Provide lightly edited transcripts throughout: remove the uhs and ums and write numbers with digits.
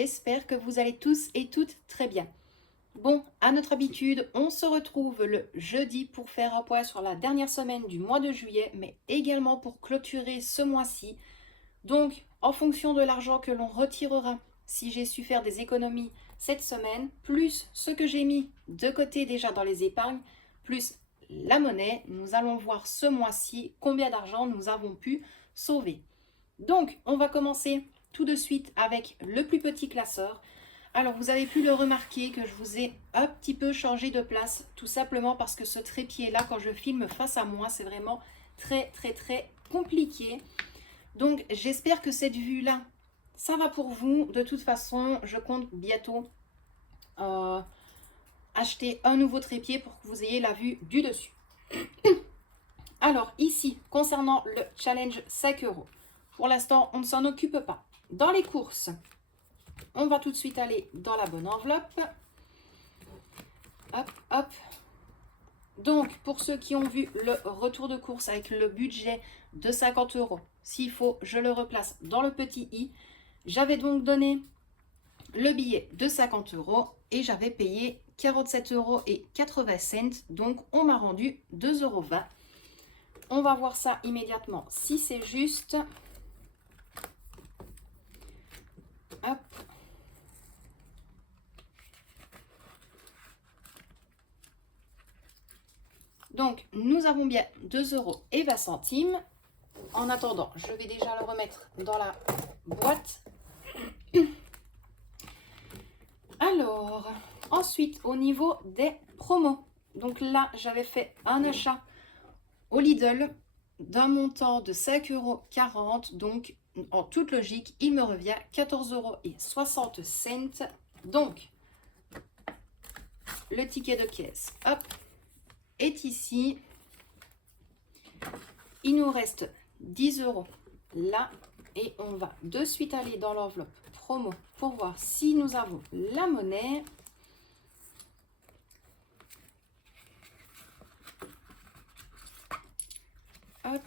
j'espère que vous allez tous et toutes très bien. Bon, à notre habitude, on se retrouve le jeudi pour faire un point sur la dernière semaine du mois de juillet, mais également pour clôturer ce mois-ci. Donc, en fonction de l'argent que l'on retirera, si j'ai su faire des économies cette semaine, plus ce que j'ai mis de côté déjà dans les épargnes, plus la monnaie, nous allons voir ce mois-ci combien d'argent nous avons pu sauver. Donc, on va commencer tout de suite avec le plus petit classeur. Alors, vous avez pu le remarquer que je vous ai un petit peu changé de place, tout simplement parce que ce trépied-là, quand je filme face à moi, c'est vraiment très compliqué. Donc, j'espère que cette vue-là, ça va pour vous. De toute façon, je compte bientôt acheter un nouveau trépied pour que vous ayez la vue du dessus. Alors, ici, concernant le challenge 5 €, pour l'instant, on ne s'en occupe pas. Dans les courses, on va tout de suite aller dans la bonne enveloppe. Hop, hop. Donc, pour ceux qui ont vu le retour de course avec le budget de 50 €, s'il faut, je le replace dans le petit i. J'avais donc donné le billet de 50 € et j'avais payé 47,80 €. Donc, on m'a rendu 2,20 €. On va voir ça immédiatement si c'est juste. Hop. Donc, nous avons bien 2,20 €. En attendant, je vais déjà le remettre dans la boîte. Alors, ensuite, au niveau des promos. Donc là, j'avais fait un achat au Lidl d'un montant de 5,40 €. Donc, en toute logique, il me revient 14,60 €. Donc, le ticket de caisse, hop, est ici. Il nous reste 10 € là. Et on va de suite aller dans l'enveloppe promo pour voir si nous avons la monnaie. Hop.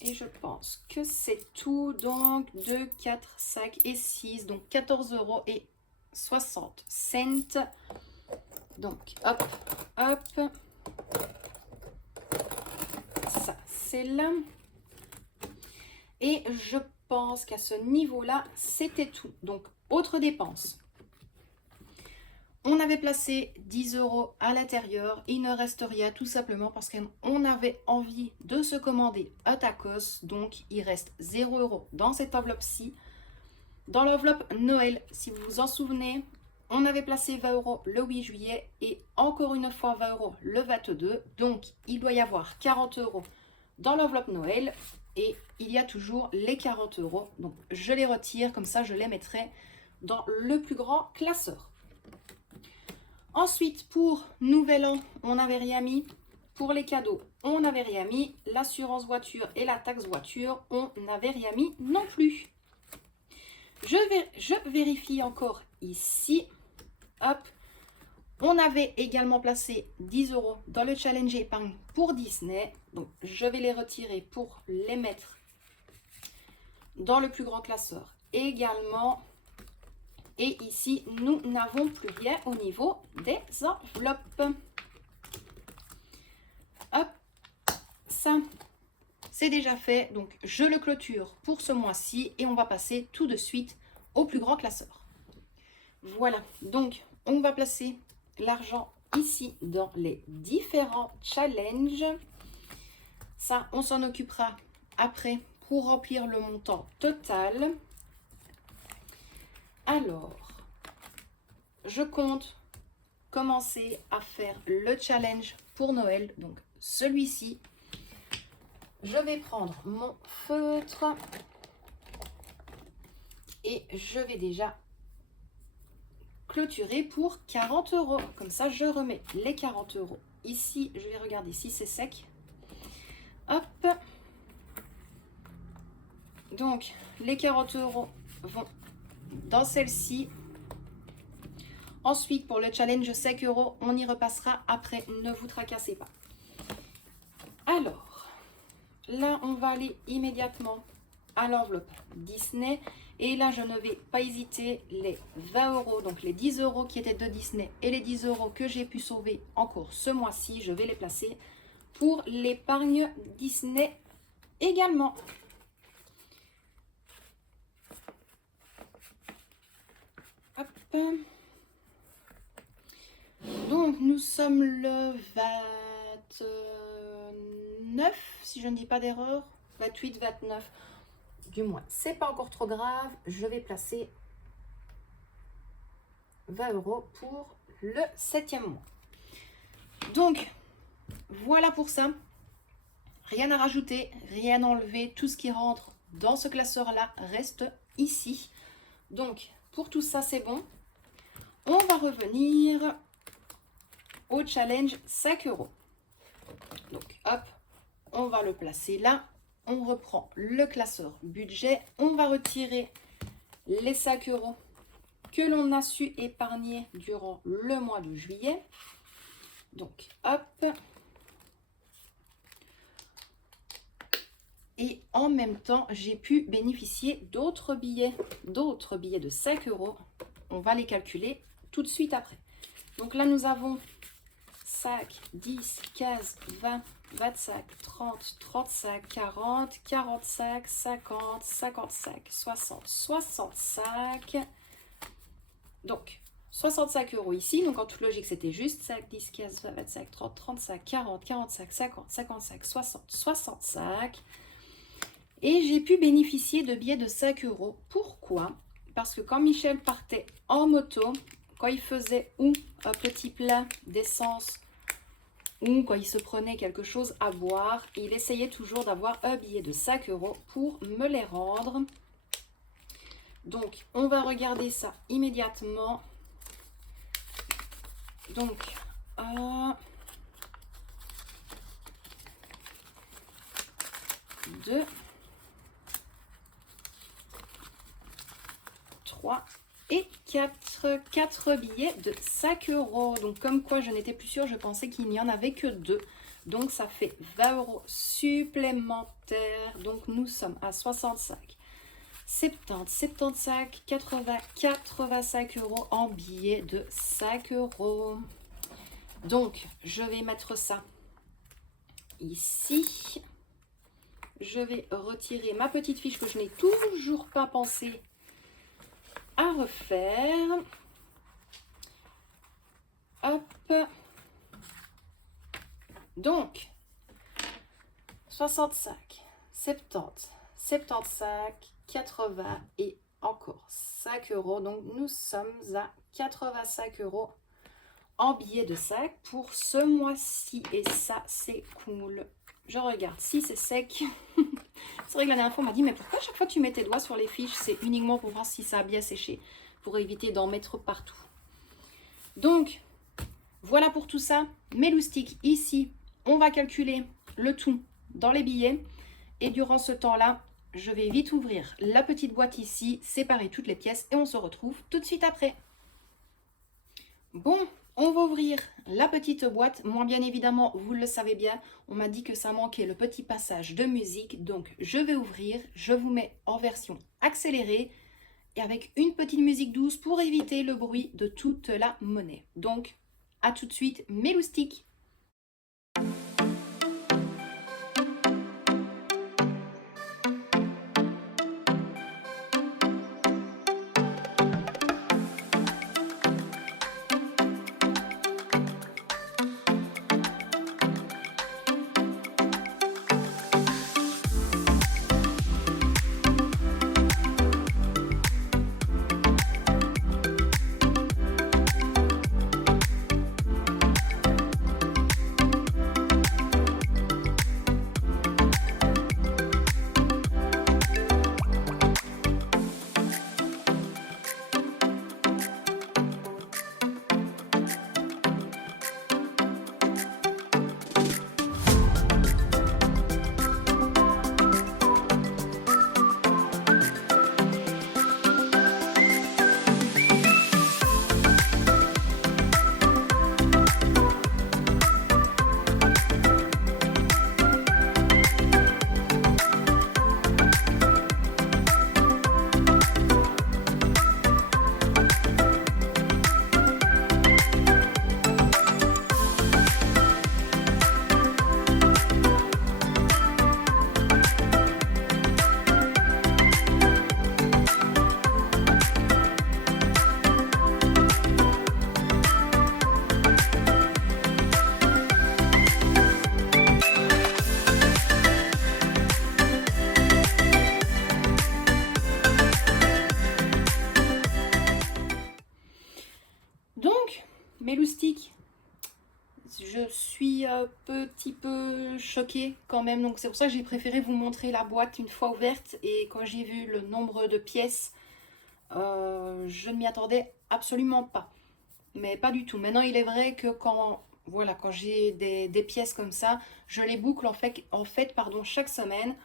Et je pense que c'est tout. Donc 2, 4, 5 et 6. Donc 14,60 €. Donc hop, hop. Ça, c'est là. Et je pense qu'à ce niveau-là, c'était tout. Donc, autre dépense. On avait placé 10 € à l'intérieur. Il ne reste rien, tout simplement parce qu'on avait envie de se commander un tacos. Donc, il reste 0 € dans cette enveloppe-ci. Dans l'enveloppe Noël, si vous vous en souvenez, on avait placé 20 € le 8 juillet et encore une fois 20 € le 22. Donc, il doit y avoir 40 € dans l'enveloppe Noël et il y a toujours les 40 €. Donc, je les retire, comme ça, je les mettrai dans le plus grand classeur. Ensuite, pour Nouvel An, on n'avait rien mis. Pour les cadeaux, on n'avait rien mis. L'assurance voiture et la taxe voiture, on n'avait rien mis non plus. Je vérifie encore ici. Hop. On avait également placé 10 € dans le challenge épargne pour Disney. Donc, je vais les retirer pour les mettre dans le plus grand classeur également. Et ici, nous n'avons plus rien au niveau des enveloppes. Hop, ça, c'est déjà fait. Donc, je le clôture pour ce mois-ci et on va passer tout de suite au plus grand classeur. Voilà, donc on va placer l'argent ici dans les différents challenges. Ça, on s'en occupera après pour remplir le montant total. Alors, je compte commencer à faire le challenge pour Noël. Donc, celui-ci, je vais prendre mon feutre et je vais déjà clôturer pour 40 €. Comme ça, je remets les 40 € ici. Je vais regarder si c'est sec. Hop. Donc, les 40 € vont dans celle-ci. Ensuite, pour le challenge 5 €, on y repassera après. Ne vous tracassez pas. Alors, là, on va aller immédiatement à l'enveloppe Disney. Et là, je ne vais pas hésiter, les 20 euros, donc les 10 euros qui étaient de Disney et les 10 euros que j'ai pu sauver encore ce mois-ci, je vais les placer pour l'épargne Disney également. Hop. Donc, nous sommes le 29, si je ne dis pas d'erreur, 28, 29. Du moins, c'est pas encore trop grave. Je vais placer 20 euros pour le 7e mois. Donc, voilà pour ça. Rien à rajouter, rien à enlever. Tout ce qui rentre dans ce classeur-là reste ici. Donc, pour tout ça, c'est bon. On va revenir au challenge 5 euros. Donc, hop, on va le placer là. On reprend le classeur budget. On va retirer les 5 euros que l'on a su épargner durant le mois de juillet. Donc, hop. Et en même temps, j'ai pu bénéficier d'autres billets de 5 euros. On va les calculer tout de suite après. Donc là, nous avons 5, 10, 15, 20, 25, 30, 35, 40, 45, 50, 55, 60, 65. Donc, 65 euros ici. Donc, en toute logique, c'était juste 5, 10, 15, 20, 25, 30, 35, 40, 45, 50, 55, 60, 65. Et j'ai pu bénéficier de billets de 5 euros. Pourquoi? Parce que quand Michel partait en moto, quand il faisait ou un petit plein d'essence, ou quand il se prenait quelque chose à boire, il essayait toujours d'avoir un billet de 5 euros pour me les rendre. Donc, on va regarder ça immédiatement. Donc, 2, 3 et 4 billets de 5 euros. Donc, comme quoi je n'étais plus sûre, je pensais qu'il n'y en avait que 2. Donc, ça fait 20 euros supplémentaires. Donc, nous sommes à 65, 70, 75, 80, 85 euros en billets de 5 euros. Donc, je vais mettre ça ici. Je vais retirer ma petite fiche que je n'ai toujours pas pensé à refaire. Hop. Donc, 65, 70, 75, 80 et encore 5 euros. Donc, nous sommes à 85 euros en billets de 5 pour ce mois-ci. Et ça, c'est cool. Je regarde si c'est sec. C'est vrai que la dernière fois, on m'a dit, mais pourquoi à chaque fois tu mets tes doigts sur les fiches? C'est uniquement pour voir si ça a bien séché, pour éviter d'en mettre partout. Donc, voilà pour tout ça. Mes loustiques ici, on va calculer le tout dans les billets. Et durant ce temps-là, je vais vite ouvrir la petite boîte ici, séparer toutes les pièces et on se retrouve tout de suite après. Bon, on va ouvrir la petite boîte. Moi, bien évidemment, vous le savez bien, on m'a dit que ça manquait le petit passage de musique. Donc, je vais ouvrir. Je vous mets en version accélérée et avec une petite musique douce pour éviter le bruit de toute la monnaie. Donc, à tout de suite, mes loustiques. suis un petit peu choquée quand même. Donc c'est pour ça que j'ai préféré vous montrer la boîte une fois ouverte. Et quand j'ai vu le nombre de pièces, je ne m'y attendais absolument pas. Mais pas du tout. Maintenant, il est vrai que voilà, quand j'ai des pièces comme ça, je les boucle pardon, chaque semaine.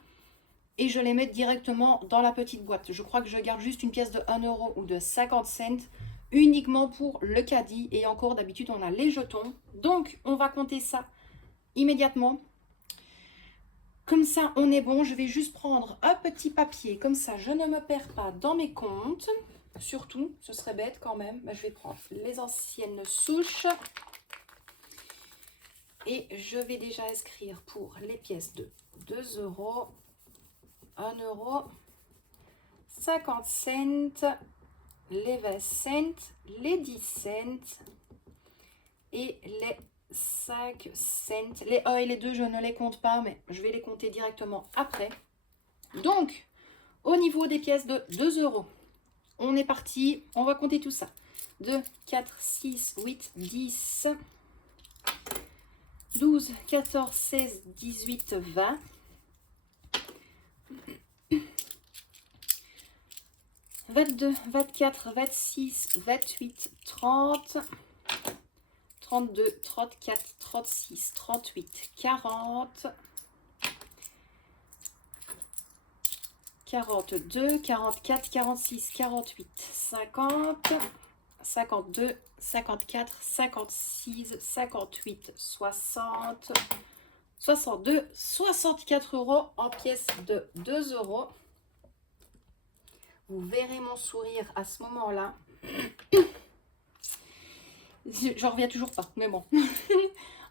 Et je les mets directement dans la petite boîte. Je crois que je garde juste une pièce de 1 euro ou de 50 cents uniquement pour le caddie. Et encore, d'habitude, on a les jetons. Donc, on va compter ça immédiatement. Comme ça, on est bon. Je vais juste prendre un petit papier. Comme ça, je ne me perds pas dans mes comptes. Surtout, ce serait bête quand même. Je vais prendre les anciennes souches. Et je vais déjà inscrire pour les pièces de 2 euros. 1 euro, 50 cents, les 20 cents, les 10 cents et les 5 cents. Les 1 et les 2, je ne les compte pas, mais je vais les compter directement après. Donc, au niveau des pièces de 2 euros, on est parti. On va compter tout ça. 2, 4, 6, 8, 10, 12, 14, 16, 18, 20. 22, 24, 26, 28, 30, 32, 34, 36, 38, 40, 42, 44, 46, 48, 50, 52, 54, 56, 58, 60, 62, 64 euros en pièces de 2 euros. Vous verrez mon sourire à ce moment-là. J'en reviens toujours pas, mais bon.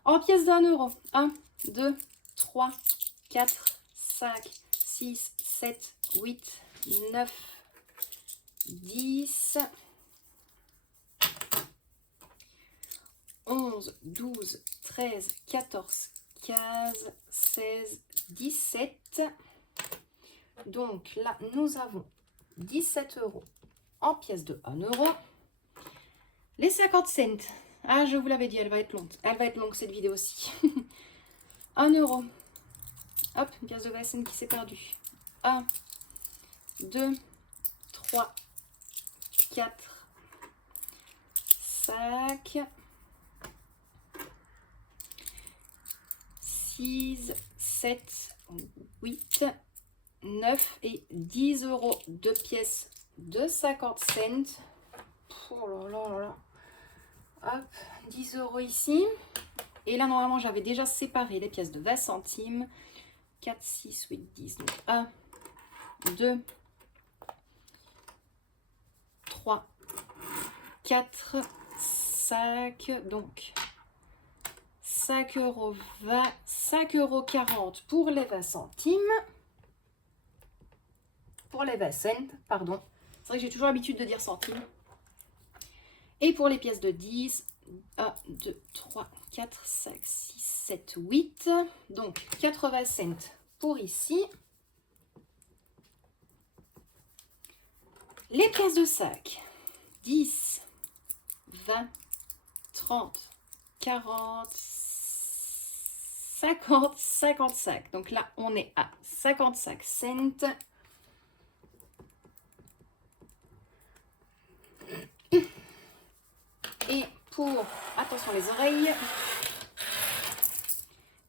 En pièces d'1 euro. 1, 2, 3, 4, 5, 6, 7, 8, 9, 10, 11, 12, 13, 14, 15, 16, 17. Donc là, nous avons 17 euros en pièces de 1 euro. Les 50 cents. Ah, je vous l'avais dit, elle va être longue. Elle va être longue cette vidéo aussi. 1 euro. Hop, une pièce de 20 cents qui s'est perdue. 1, 2, 3, 4, 5, 6, 7, 8, 9 et 10 euros de pièces de 50 cents. Oh là là là là. Hop, 10 euros ici. Et là, normalement, j'avais déjà séparé les pièces de 20 centimes. 4, 6, 8, 10. Donc 1, 2, 3, 4, 5. Donc 5 euros 20, 5 euros 40 pour les 20 centimes. Pour les 20 cents, pardon. C'est vrai que j'ai toujours l'habitude de dire centimes. Et pour les pièces de 10, 1, 2, 3, 4, 5, 6, 7, 8. Donc 80 cents pour ici. Les pièces de 5, 10, 20, 30, 40, 50, 55. Donc là, on est à 55 cents. Et pour, attention les oreilles,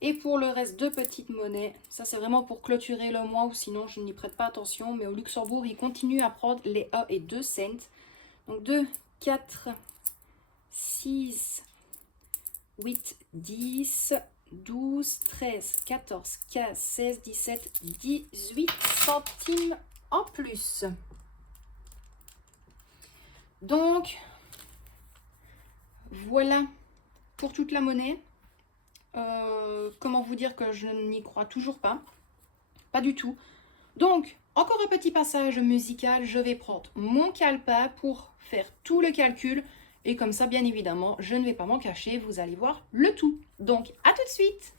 et pour le reste de petites monnaies, ça c'est vraiment pour clôturer le mois ou sinon je n'y prête pas attention, mais au Luxembourg, ils continuent à prendre les 1 et 2 cents. Donc 2, 4, 6, 8, 10, 12, 13, 14, 15, 16, 17, 18 centimes en plus. Donc, voilà pour toute la monnaie. Comment vous dire que je n'y crois toujours pas. Pas du tout. Donc, encore un petit passage musical. Je vais prendre mon calepin pour faire tout le calcul. Et comme ça, bien évidemment, je ne vais pas m'en cacher. Vous allez voir le tout. Donc, à tout de suite.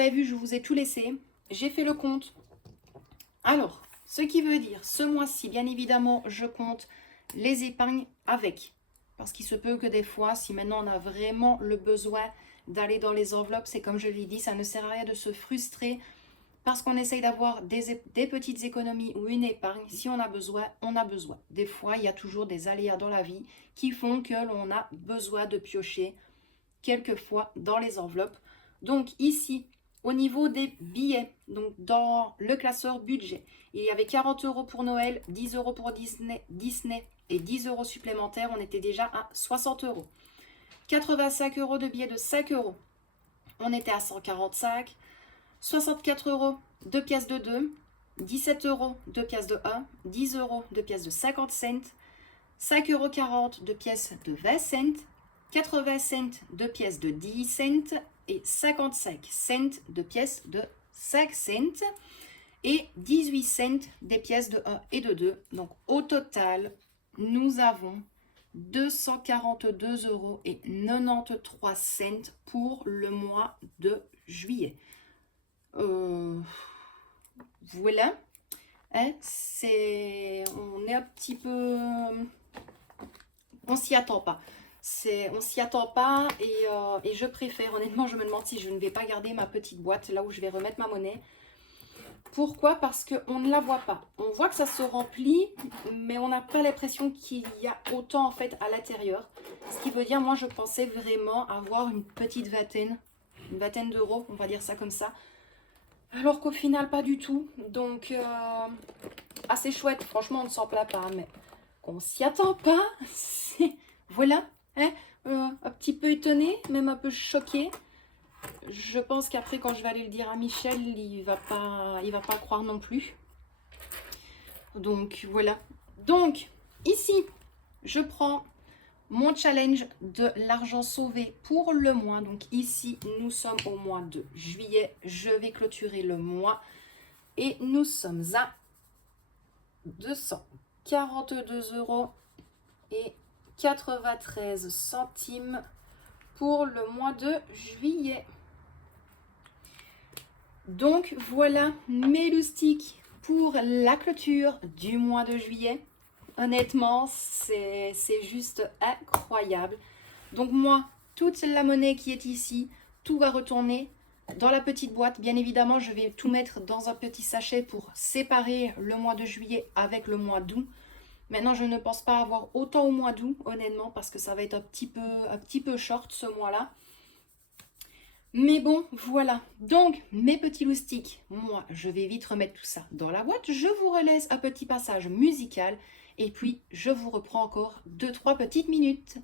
avez vu, je vous ai tout laissé. J'ai fait le compte. Alors, ce qui veut dire, ce mois-ci, bien évidemment, je compte les épargnes avec. Parce qu'il se peut que des fois, si maintenant on a vraiment le besoin d'aller dans les enveloppes, c'est comme je l'ai dit, ça ne sert à rien de se frustrer parce qu'on essaye d'avoir des petites économies ou une épargne. Si on a besoin, on a besoin. Des fois, il y a toujours des aléas dans la vie qui font que l'on a besoin de piocher quelquefois dans les enveloppes. Donc ici, au niveau des billets, donc dans le classeur budget, il y avait 40 € pour Noël, 10 € pour Disney et 10 € supplémentaires. On était déjà à 60 €. 85 € de billets de 5 €. On était à 145. 64 € de pièces de 2. 17 € de pièces de 1. 10 € de pièces de 50 cents. 5,40 € de pièces de 20 cents. 80 cents de pièces de 10 cents et 55 cents de pièces de 5 cents et 18 cents des pièces de 1 et de 2. Donc au total, nous avons 242,93 € pour le mois de juillet. Voilà, hein, on est un petit peu, on s'y attend pas. On s'y attend pas et je préfère, honnêtement, je me demande si je ne vais pas garder ma petite boîte là où je vais remettre ma monnaie. Pourquoi? Parce qu'on ne la voit pas. On voit que ça se remplit, mais on n'a pas l'impression qu'il y a autant en fait à l'intérieur. Ce qui veut dire, moi je pensais vraiment avoir une petite vingtaine d'euros, on va dire ça comme ça. Alors qu'au final, pas du tout. Donc, assez chouette. Franchement, on ne s'en plaint pas, mais on s'y attend pas. Voilà. Hein, un petit peu étonné, même un peu choqué. Je pense qu'après, quand je vais aller le dire à Michel, il va pas croire non plus. Donc, voilà. Donc, ici, je prends mon challenge de l'argent sauvé pour le mois. Donc ici, nous sommes au mois de juillet. Je vais clôturer le mois. Et nous sommes à 242,93 € pour le mois de juillet. Donc voilà mes loustiques pour la clôture du mois de juillet. Honnêtement, c'est juste incroyable. Donc moi, toute la monnaie qui est ici, tout va retourner dans la petite boîte. Bien évidemment, je vais tout mettre dans un petit sachet pour séparer le mois de juillet avec le mois d'août. Maintenant, je ne pense pas avoir autant au mois d'août, honnêtement, parce que ça va être un petit peu short ce mois-là. Mais bon, voilà. Donc, mes petits loustiques, moi, je vais vite remettre tout ça dans la boîte. Je vous relaisse un petit passage musical. Et puis, je vous reprends encore 2-3 petites minutes.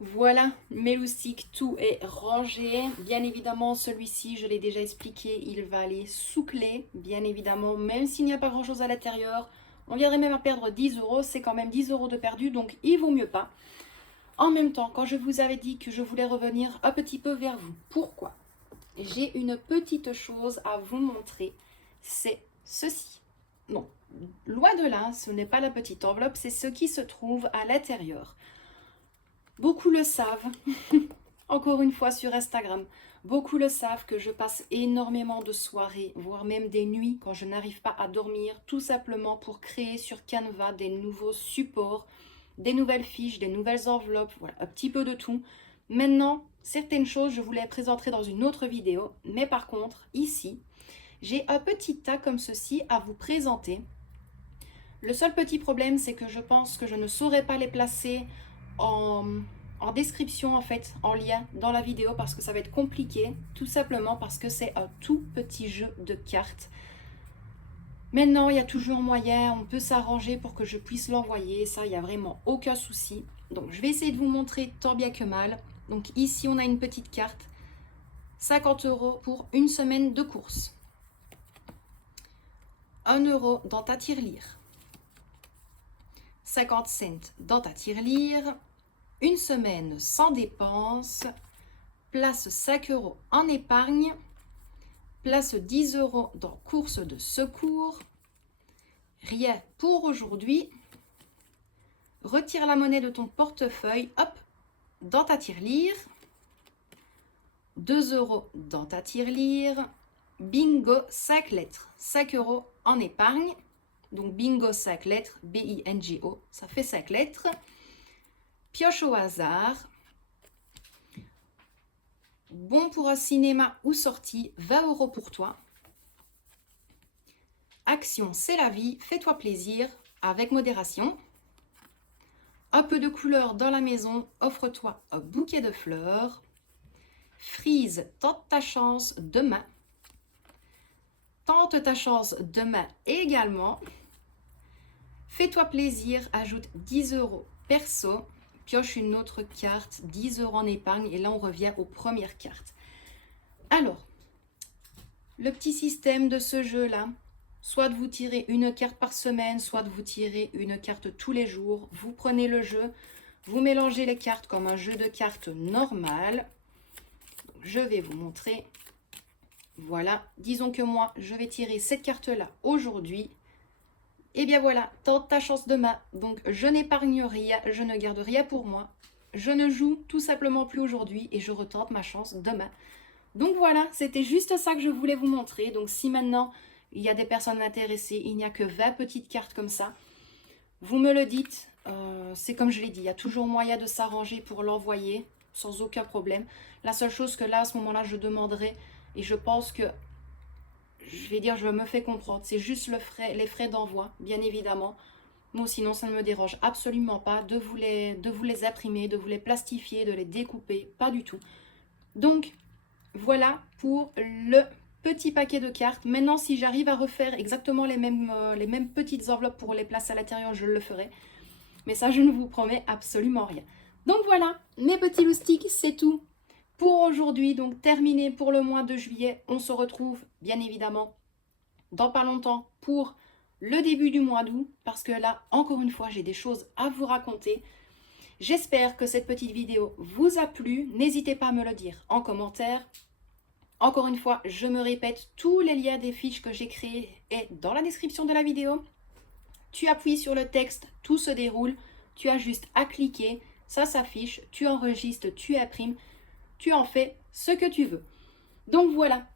Voilà, mes loustiques, tout est rangé. Bien évidemment, celui-ci, je l'ai déjà expliqué, il va aller sous clé. Bien évidemment, même s'il n'y a pas grand-chose à l'intérieur, on viendrait même à perdre 10 €. C'est quand même 10 € de perdu, donc il vaut mieux pas. En même temps, quand je vous avais dit que je voulais revenir un petit peu vers vous, pourquoi? J'ai une petite chose à vous montrer, c'est ceci. Non, loin de là, ce n'est pas la petite enveloppe, c'est ce qui se trouve à l'intérieur. Beaucoup le savent, encore une fois sur Instagram, beaucoup le savent que je passe énormément de soirées, voire même des nuits quand je n'arrive pas à dormir, tout simplement pour créer sur Canva des nouveaux supports, des nouvelles fiches, des nouvelles enveloppes, voilà, un petit peu de tout. Maintenant, certaines choses, je vous les présenterai dans une autre vidéo, mais par contre, ici, j'ai un petit tas comme ceci à vous présenter. Le seul petit problème, c'est que je pense que je ne saurais pas les placer en description, en fait, en lien dans la vidéo, parce que ça va être compliqué, tout simplement parce que c'est un tout petit jeu de cartes. Maintenant, il y a toujours moyen, on peut s'arranger pour que je puisse l'envoyer, ça, il n'y a vraiment aucun souci. Donc, je vais essayer de vous montrer tant bien que mal. Donc, ici, on a une petite carte, 50 € pour une semaine de course. 1 € dans ta tirelire. 50 cents dans ta tirelire. Une semaine sans dépenses. Place 5 € en épargne. Place 10 € dans course de secours. Rien pour aujourd'hui. Retire la monnaie de ton portefeuille, hop, dans ta tirelire. 2 € dans ta tirelire. Bingo, 5 lettres. 5 € en épargne. Donc bingo, 5 lettres. B-I-N-G-O, ça fait 5 lettres. Pioche au hasard. Bon pour un cinéma ou sortie, 20 € pour toi. Action, c'est la vie, fais-toi plaisir avec modération. Un peu de couleur dans la maison, offre-toi un bouquet de fleurs. Freeze, tente ta chance demain. Tente ta chance demain également. Fais-toi plaisir, ajoute 10 € perso. Pioche une autre carte, 10 € en épargne. Et là, on revient aux premières cartes. Alors, le petit système de ce jeu-là, soit de vous tirer une carte par semaine, soit de vous tirer une carte tous les jours. Vous prenez le jeu, vous mélangez les cartes comme un jeu de cartes normal. Je vais vous montrer. Voilà, disons que moi, je vais tirer cette carte-là aujourd'hui. Et bien voilà, tente ta chance demain. Donc, je n'épargne rien, je ne garde rien pour moi. Je ne joue tout simplement plus aujourd'hui et je retente ma chance demain. Donc voilà, c'était juste ça que je voulais vous montrer. Donc si maintenant, il y a des personnes intéressées, il n'y a que 20 petites cartes comme ça, vous me le dites. C'est comme je l'ai dit, il y a toujours moyen de s'arranger pour l'envoyer sans aucun problème. La seule chose que là, à ce moment-là, je demanderai, et je pense que, je vais dire, je me fais comprendre, c'est juste les frais d'envoi, bien évidemment. Moi, sinon, ça ne me dérange absolument pas de vous les imprimer, de vous les plastifier, de les découper, pas du tout. Donc, voilà pour le petit paquet de cartes. Maintenant, si j'arrive à refaire exactement les mêmes petites enveloppes pour les placer à l'intérieur, je le ferai. Mais ça, je ne vous promets absolument rien. Donc voilà, mes petits loustiques, c'est tout pour aujourd'hui. Donc terminé pour le mois de juillet. On se retrouve bien évidemment dans pas longtemps pour le début du mois d'août. Parce que là, encore une fois, j'ai des choses à vous raconter. J'espère que cette petite vidéo vous a plu. N'hésitez pas à me le dire en commentaire. Encore une fois, je me répète, tous les liens des fiches que j'ai créées est dans la description de la vidéo. Tu appuies sur le texte, tout se déroule. Tu as juste à cliquer, ça s'affiche, tu enregistres, tu imprimes, tu en fais ce que tu veux. Donc voilà,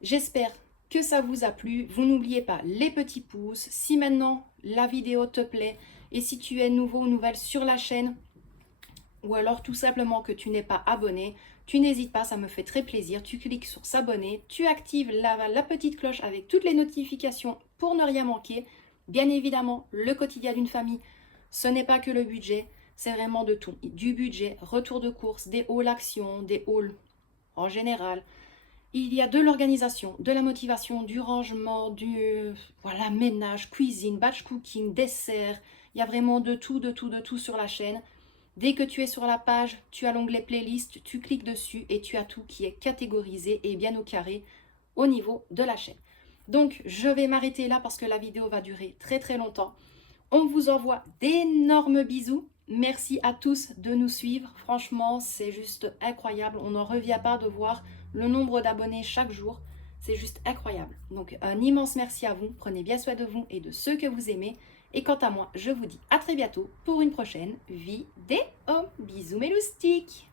j'espère que ça vous a plu. Vous n'oubliez pas les petits pouces. Si maintenant la vidéo te plaît et si tu es nouveau ou nouvelle sur la chaîne, ou alors tout simplement que tu n'es pas abonné, tu n'hésites pas, ça me fait très plaisir. Tu cliques sur s'abonner, tu actives la petite cloche avec toutes les notifications pour ne rien manquer. Bien évidemment, le quotidien d'une famille, ce n'est pas que le budget, c'est vraiment de tout. Du budget, retour de course, des halls actions, des halls en général. Il y a de l'organisation, de la motivation, du rangement, voilà, ménage, cuisine, batch cooking, dessert. Il y a vraiment de tout sur la chaîne. Dès que tu es sur la page, tu as l'onglet playlist, tu cliques dessus et tu as tout qui est catégorisé et bien au carré au niveau de la chaîne. Donc, je vais m'arrêter là parce que la vidéo va durer très très longtemps. On vous envoie d'énormes bisous. Merci à tous de nous suivre. Franchement, c'est juste incroyable. On n'en revient pas de voir le nombre d'abonnés chaque jour. C'est juste incroyable. Donc, un immense merci à vous. Prenez bien soin de vous et de ceux que vous aimez. Et quant à moi, je vous dis à très bientôt pour une prochaine vidéo. Bisous mes loustiques!